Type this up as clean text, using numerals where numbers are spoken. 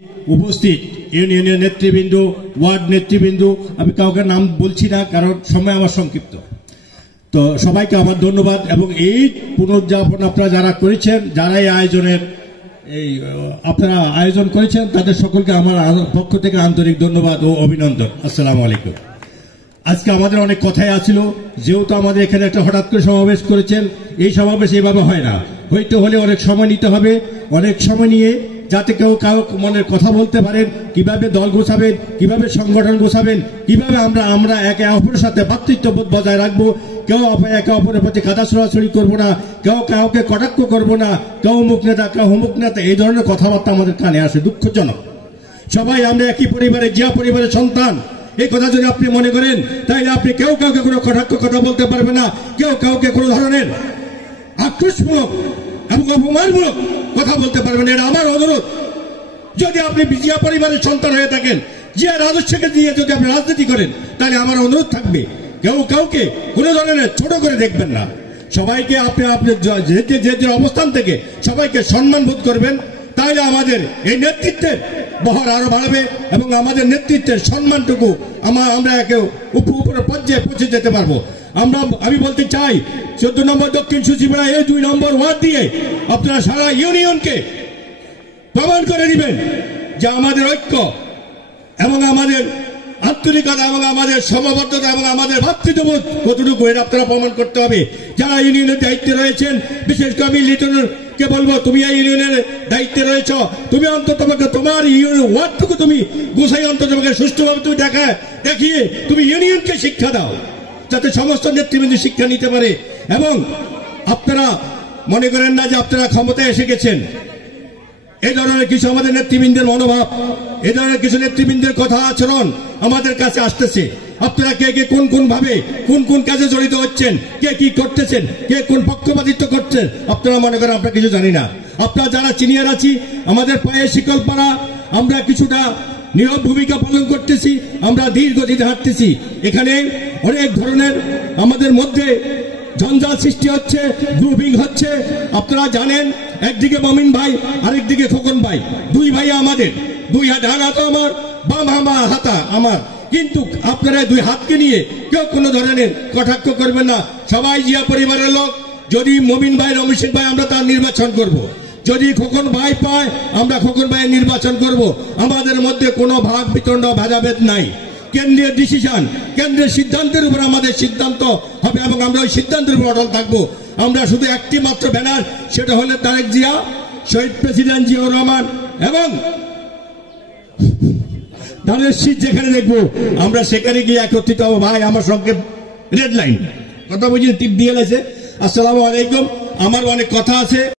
উপস্থিত ইউনিয়নের নেতৃবৃন্দ, ওয়ার্ড নেতৃবৃন্দ, আমি কাউকে নাম বলছি না কারণ সময় আমার সংক্ষিপ্ত। তো সবাইকে আমার ধন্যবাদ এবং এই পুনর্যাপন আপনারা যারা করেছেন, যারা এই আয়োজনের আপনারা আয়োজন করেছেন, তাদের সকলকে আমার পক্ষ থেকে আন্তরিক ধন্যবাদ ও অভিনন্দন। আসসালামু আলাইকুম। আজকে আমাদের অনেক কথাই আছিল, যেহেতু আমাদের এখানে একটা হঠাৎ করে সমাবেশ করেছেন, এই সমাবেশ এইভাবে হয় না, হইতে হলে অনেক সময় নিতে হবে। অনেক সময় নিয়ে যাতে কেউ কাউ মনের কথা বলতে পারেন, কিভাবে দল গোছাবেন, কিভাবে সংগঠন গোছাবেন, কিভাবে আমরা একে অপরের সাথে ভ্রাতৃত্ববোধ বজায় রাখবো, কেউ একে অপরের প্রতি কাদা ছড়াছড়ি করবো না, কেউ কাউকে কটাক্ষ করবো না, কেউ অমুক নেতা কেউ অমুক নেতা, এই ধরনের কথাবার্তা আমাদের কানে আসে, দুঃখজনক। সবাই আমরা একই পরিবারের, জিয়া পরিবারের সন্তান। এই কথা যদি আপনি মনে করেন, তাহলে আপনি কেউ কাউকে কোনো কটাক্ষ কথা বলতে পারবে না, কেউ কাউকে কোনো ধরনের আক্রোশমূলক এবং অপমানমূলক কথা বলতে পারবেন। এটা আমার অনুরোধ। যদি আপনি জিয়া পরিবারের সন্তান হয়ে থাকেন, জিয়ার আদর্শকে দিয়ে যদি আপনি রাজনীতি করেন, তাহলে আমার অনুরোধ থাকবে কেউ কাউকে কোনো ধরনের ছোট করে দেখবেন না। সবাইকে আপনি যে অবস্থান থেকে সবাইকে সম্মান বোধ করবেন, তাহলে আমাদের এই নেতৃত্বের বহর আরো বাড়বে এবং আমাদের নেতৃত্বের সম্মানটুকু আমরা একে উপরে পর্যায়ে পৌঁছে যেতে পারবো। আমি বলতে চাই, 14 নম্বর দক্ষিণ সচিবালয় এই 2 নম্বর ওয়ার্ড দিয়ে আপনারা সারা ইউনিয়নকে প্রমাণ করে দিবেন যে আমাদের ঐক্য এবং আমাদের আন্তরিকতা এবং আমাদের সমবদ্ধতা এবং আমাদের ভ্রাতৃত্ববোধ কতটুকু, এটা আপনারা প্রমাণ করতে হবে। যারা ইউনিয়নের দায়িত্বে রয়েছেন, বিশেষ করে আমি লিটনকে বলবো, তুমি এই ইউনিয়নের দায়িত্বে রয়েছ, তুমি অন্তত তোমার ইউনিয়ন ওয়ার্ডটুকু তুমি গোছাই অন্তত সুষ্ঠুভাবে তুমি দেখিয়ে তুমি ইউনিয়নকে শিক্ষা দাও, যাতে সমস্ত নেতৃবৃন্দ শিক্ষা নিতে পারে। এবং আপনারা মনে করেন না যে আপনারা ক্ষমতায় এসে গেছেন। এই ধরনের কিছু আমাদের নেতৃবৃন্দের মনোভাব, এই ধরনের কিছু নেতৃবৃন্দের কথা আচরণ আমাদের কাছে আসতেছে। আপনারা কে কোন ভাবে কোন কাজে জড়িত হচ্ছেন, কে কি করতেছেন, কে কোন পক্ষপাতিত্ব করছেন, আপনারা মনে করেন আমরা কিছু জানি না। আপনারা যারা সিনিয়র আছি, আমাদের পায়ে শিকল পাড়া, আমরা কিছুটা নীরব ভূমিকা পালন করতেছি, আমরা ধীর গতিতে হাঁটতেছি। এখানে অনেক ধরনের আমাদের মধ্যে ঝঞ্ঝাল সৃষ্টি হচ্ছে, গ্রুপিং হচ্ছে। আপনারা জানেন, একদিকে মমিন ভাই, আরেকদিকে খোকন ভাই, 2 ভাই আমাদের, 2 ডান হাত আমার, বাম হাতা আমার, কিন্তু আপনারা 2 হাতকে নিয়ে কেউ কোনো ধরনের কটাক্ষ করবেন না। সবাই জিয়া পরিবারের লোক। যদি মমিন ভাই, রমেশের ভাই, আমরা তার নির্বাচন করব। যদি খোকন ভাই পায়, আমরা খোকন ভাইয়ের নির্বাচন করব। আমাদের মধ্যে কোনো ভাগ বিতণ্ড ভেদাভেদ নাই। কেন্দ্রীয় ডিসিশন, কেন্দ্রের সিদ্ধান্তের উপর আমাদের সিদ্ধান্ত হবে এবং আমরা ওই সিদ্ধান্তের উপর অটল থাকবো। আমরা শুধু একটি মাত্র ব্যানার, সেটা হলো তারেক জিয়া, শহীদ প্রেসিডেন্ট জিয়াউর রহমান এবং ধানের শীত যেখানে দেখবো আমরা সেখানে গিয়ে একত্রিত হবো। ভাই আমার সঙ্গে রেড লাইন কথা বুঝিয়ে টিপ দিয়ে গেছে। আসসালামু আলাইকুম। আমার অনেক কথা আছে।